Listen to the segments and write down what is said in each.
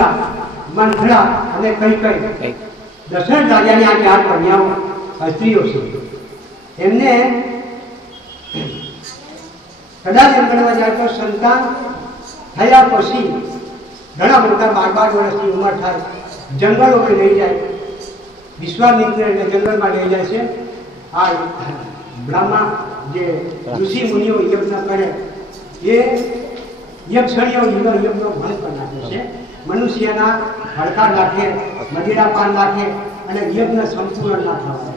સુમિત્રા, મંથરા અને કૈકેયી દશરથ રાજાની આ 4 કન્યાઓ સ્ત્રીઓ છે. એમને કદાચ એમ ગણવા જાય તો સંતાન થયા પછી ઘણા મોટા 12 વર્ષની ઉંમર થાય, જંગલોમાં લઈ જાય. વિશ્વામિત્ર એટલે જંગલમાં લઈ જાય છે. આ બ્રહ્મા જે ઋષિ મુનિઓ યજ્ઞ કરે એ યક્ષણીઓ યજ્ઞનો ભંગ કરી નાખે છે. મનુષ્યના હડકા નાખે, મદિરા પાન નાખે અને યજ્ઞ સંપૂર્ણ ના થવા.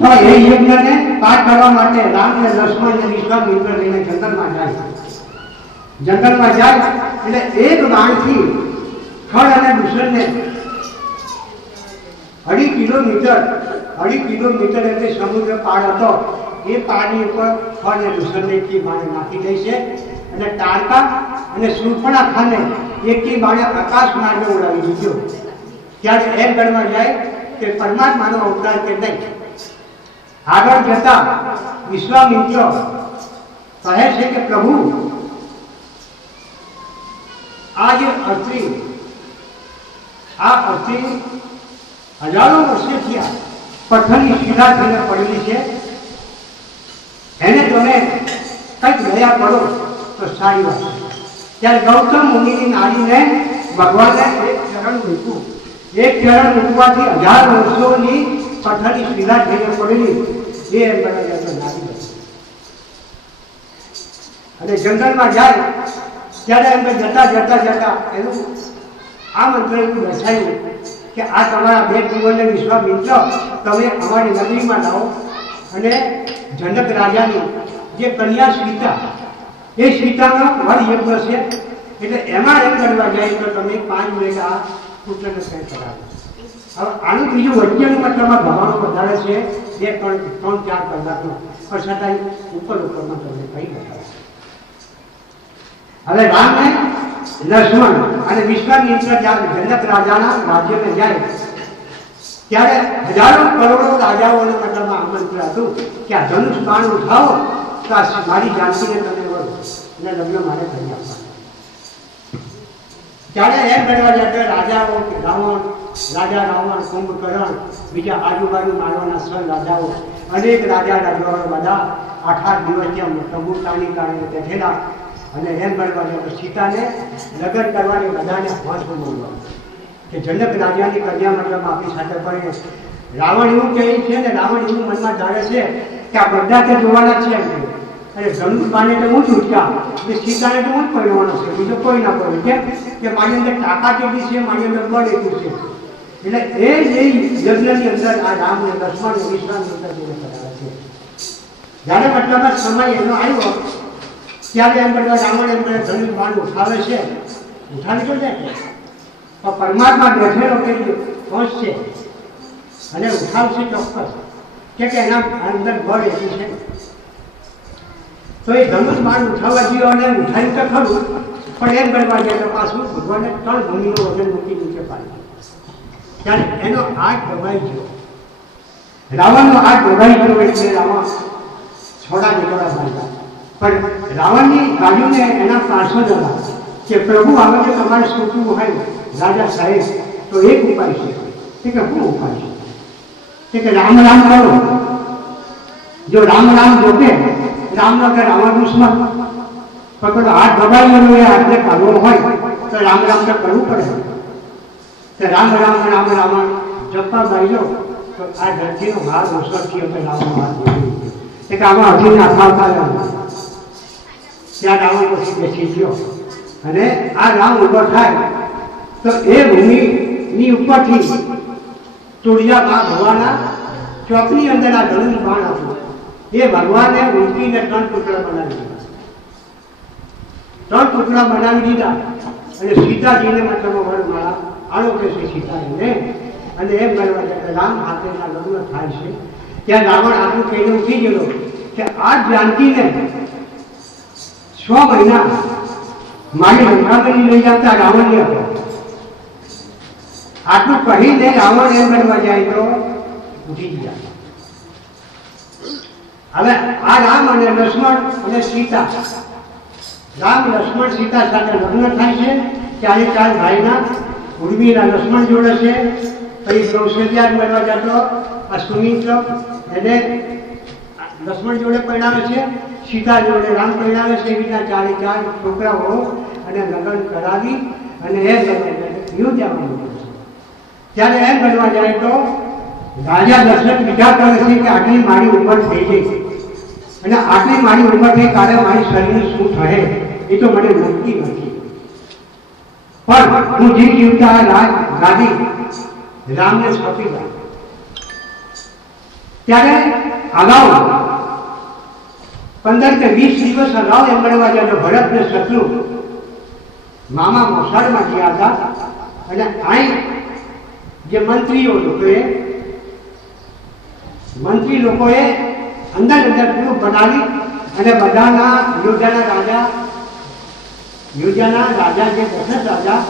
તો એ યજ્ઞને પાર કરવા માટે રામ અને લક્ષ્મણ અને વિશ્વામિત્ર લઈને જંગલમાં જાય. જંગલમાં જાય એટલે એક બાણથી ખડ અને દૂષણને 2.5 કિલોમીટર એટલે સમુદ્ર પાર હતો. એ પાણી ઉપર ખડ અને દૂષણને બાણે નાખી દે છે અને તારકા અને શૂર્પણખાને એકી બાણે આકાશ માર્ગે ઉડાવી દીધો. ત્યારે એમ ગણવા જાય કે પરમાત્માનો અવતાર કે નહીં. આગળ જતા વિશ્વામિત્ર કહે છે કે પ્રભુ આ જે અસ્ત્રી હજારો વર્ષે થયા પથ્થરની શિલા થઈને પડેલી છે, એને તમે કંઈક દયા કરો તો સારી વાત. ત્યારે ગૌતમ મુનિની નારીને ભગવાને એક ચરણ મૂક્યું. એક ચરણ મૂકવાથી 1000 વર્ષોની પથ્થરની શિલા થઈને પડેલી એ એમ નારી બની. અને જંગલમાં જાય ત્યારે એમને જતા એનું આ મંત્ર એવું દર્શાવ્યું કે આ તમારા 2 કુંવરને વિશ્વામિત્ર તમે અમારી નગરીમાં લાવો અને જનક રાજાની જે કન્યા સીતા, એ સીતાનો વડ યજ્ઞ છે એટલે એમાં એમ કરવા જાય તો તમે 5 મિનિટ આ પુત્રને કંઈ કરાવો. હવે આનું બીજું વચ્ચેનું મતલબમાં ભગવાન વધારે છે 2-3-4 કલાકનો, પણ છતાંય ઉપરમાં તમને કહી બતાવે. હવે રામને લક્ષ્મણ અને વિશ્વામિત્ર જ્યારે જનક રાજાના રાજ્યમાં જાય ત્યારે હજારો કરોડો રાજાઓના મતલબમાં આમંત્રણ હતું કે આ ધનુષ બાણ ઉઠાવો તો આ મારી જાનકીને તમે વળો અને લગ્ન મારે કરી આપવા. ત્યારે એમ ગણવા જાય કે રાજાઓ રાવણ, કુંભકર્ણ, બીજા આજુબાજુ મારવાના 6 રાજાઓ, અનેક રાજાઓ બધા 8 દિવસ ત્યાં તંબુકાની કારણે બેઠેલા. અને એમ ગણવા જાય તો સીતાને લગ્ન કરવાની બધાને હોશ બોલવા કે જનક રાજાની કન્યા મતલબ આપણી સાથે પડે. રાવણ એવું કહે છે ને, રાવણ એવું મનમાં જાણે છે કે આ બધા તે જોવાના છે એમ કે અરે ધનુષ બાને તો હું છૂટકા એટલે સીતાને તો હું જ પડવાનો છે, બીજો કોઈ ના પડે. કેમ કે મારી અંદર તાકાત એટલી છે, મારી અંદર બળ એટલું છે. એટલે એ યજ્ઞની અંદર આ રામ અને લક્ષ્મણ વિશ્વામિત્ર કરાવે છે. જ્યારે મતલબ સમય એનો આવ્યો ત્યારે એમ બધા રાવણ એમ કરે ધનુષ બાણ ઉઠાવે છે, ઉઠાવી તો જાય તો પરમાત્મા બેઠેલો કે હોશ છે અને ઉઠાવશે ચોક્કસ કે એના અંદર બળ એટલું છે. તો એ ધનુષ બાણ ઉઠાવવા ગયો અને ઉઠાવી તો ખરું, પણ એમ કરવા જાય તો પાછું ભગવાને 3 ભૂમિનો વજન મૂકી નીચે પાડ્યું. ત્યારે એનો હાથ દબાઈ ગયો, રાવણનો હાથ દબાઈ ગયો એટલે રાવણ છોડા નીકળવા માંડ્યા. પણ રાવણની બાજુને એના પાર્ષદ હતા કે પ્રભુ આવે કે તમારે શું હોય રાજા સાહેબ તો એક ઉપાય છે. કે શું ઉપાય છે? કે રામ રામ કરો. જો રામ રામ જોકે રામનો કે રાવણ દુશ્મન પકડો હાથ દબાઈ એ હાથને કાઢવો હોય તો રામ રામ તો કરવું પડે. કે રામ રામ રામ રામ જપવા બાઈજો તો આ ધરતીનો ભાર ઓછો થયો કે રામનો હાથ જોઈ કે આમાં હજીને આખા ત્યાં રાવણ પછી બેસી ગયો અને આ રામ ઉભો થાય તો એ ભૂમિની ઉપરથી તુળિયા ભગવાનના ચોકની અંદર આ ધનુષ બાણ આપ્યું. એ ભગવાને ઉલટીને 3 ટુકડા બનાવી દીધા. 3 ટુકડા બનાવી દીધા અને સીતાજીને મતલબ વરમાળા આણો કે છે સીતાજીને. અને એમ કરવા જાય રામ હાથેના લગ્ન થાય છે. ત્યાં રાવણ આટલું કહીને ઉઠી ગયેલો કે આ જાનકીને 6 મહિના મારી મંત્રાગરી લઈ જતા રાવણની હતો. આટલું કહીને રાવણ એમ કરવા જાય તો ઉઠી ગયા. હવે આ રામ અને લક્ષ્મણ અને સીતા રામ લક્ષ્મણ સીતા સાથે લગ્ન થાય છે ત્યારે 4 ભાઈના ઉર્મિલા લક્ષ્મણ જોડે છે, પછી કૌશલ્યા મળવા જતો આ સુમિત્ર એને લક્ષ્મણ જોડે પરણાવે છે, સીતા જોડે રામ પરણાવે છે, એવી રીતના 4 છોકરાઓ અને લગ્ન કરાવી અને એ યુદ્ધ જવાનું છે. ત્યારે એમ બનવા જાય તો રાજા દશરથ વિચાર કરે છે કે આટલી મારી ઉંમર થઈ ગઈ અને આટલી મારી ઉંમર થઈ ત્યારે મારી શરીર શું થશે એ તો મને નક્કી નથી, પણ હું જીવતા ગાદી રામને સોંપી દઉં. ત્યારે અગાઉ 15 કે 20 દિવસ અગાઉ એમ બનવા જાય તો ભરત ને શત્રુ મામા મોસાળમાં ગયા હતા અને અહીં જે મંત્રી લોકોએ અંદર ગ્રુપ બનાવી અને બધાના યોજાના રાજા જે દશરથ રાજા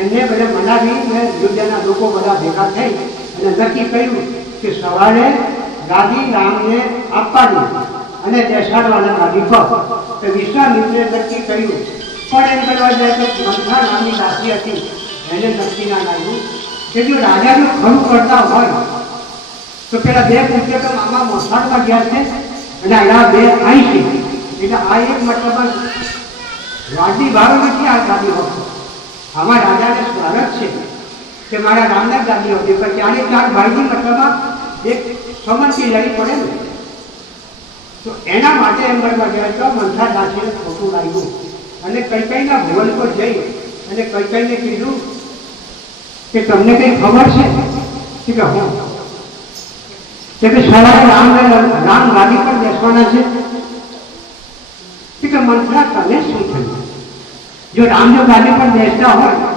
એમને બધા મનાવી અને યોજાના લોકો બધા ભેગા થઈ અને નક્કી કર્યું કે સવારે ગાદી રામને આપવાની અને બેસાડવાના ગાદી પર. તો વિશ્વામિત્રે નક્કી કર્યું, પણ એમ કરવા જાય તો મંથરા નામની દાસી હતી એને નક્કી ના લાગ્યું કે જો રાજા જો ખરું કરતા હોય તો પેલા 2 પૂછ્ય તો મામા મોસાળમાં ગયા છે અને આ 2 અહીં છે, એટલે આ એક મતલબ વાદી ભાવ નથી. આ ગાદી હોતો આમાં રાજાને સ્વાગત છે કે મારા રામના ગાદી હતી, પણ ત્યારે 4 ભાઈની મતલબમાં એક સમજથી લઈ પડે ને, તો એના માટે એમ બનવા ગયા તો મંથરા દાસીને ખોટું લાગ્યું અને કૈકેયીના ભુવન પર જઈ અને કૈકેયીને કીધું કે તમને કઈ ખબર છે કે હું કે સવારે રામ ગાદી પર બેસવાના છે કે મંથરા તને શું થયું? જો રામ જો ગાદી પર બેસતા હોય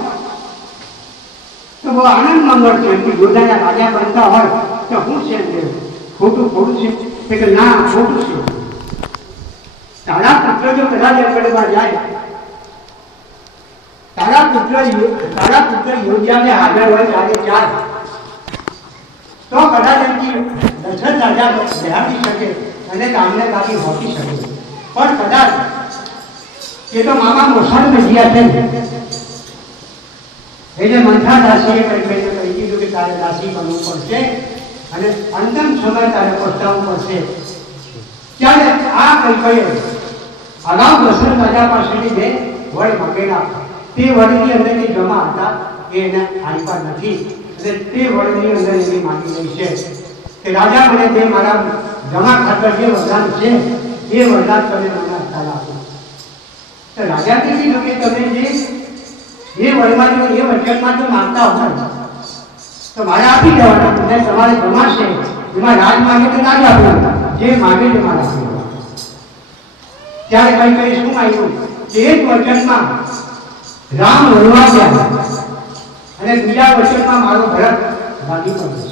તો બહુ આનંદ મંગળ છે કે યોધાના રાજા બનતા હોય તો હું છે ખોટું છે કે ના ખોટું છે. તારા પુત્ર જો કદાચ એકડમાં જાય, તારા પુત્ર યોગ્યાને હાજર હોય ત્યારે 4 તો કદાચ એમથી દશરથ રાજા બેહાડી શકે અને રામને ગાદી હોકી શકે, પણ કદાચ એ તો મામા મોસાળમાં ગયા છે એટલે મંથરા દાસીએ કહી દીધું કે તારે દાસી બનવું પડશે અને અંતિમ સમય તારે પહોંચાડવું પડશે. ત્યારે આ કૈકેયી અગાઉ દશરથ રાજા પાસેથી 2 વડ માંગેલા, તે વડની અંદરની જમા હતા એ એને આપ્યા નથી અને તે વડની અંદર એની માંગી રહી છે કે રાજા મને તે મારા જમા ખાતર જે વરદાન છે એ વરદાન તમે મને આપતા આપો. તો રાજાને કીધું કે તમે જે એ વડમાં જો એ વચનમાં જો માંગતા હોય તો મારે આપી દેવાના, એટલે તમારે જમાશે એમાં રાજ માંગે તો રાજ આપવાનું, જે માંગે તે મારે આપવાનું. ત્યારે કઈ શું આવ્યું કે એક વચનમાં રામ વનવા ગયા અને બીજા વચનમાં મારો ભરત ગાદી પર બેસે.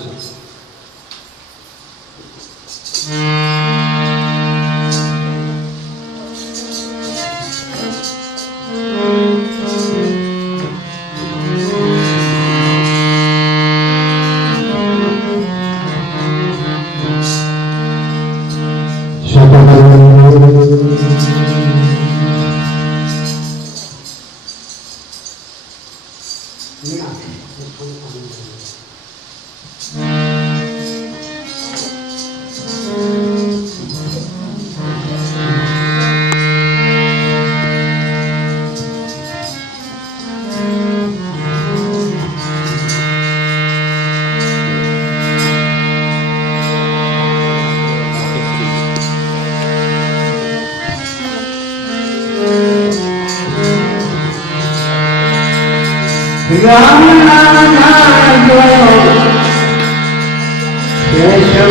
રામ રાજા જો કેશવ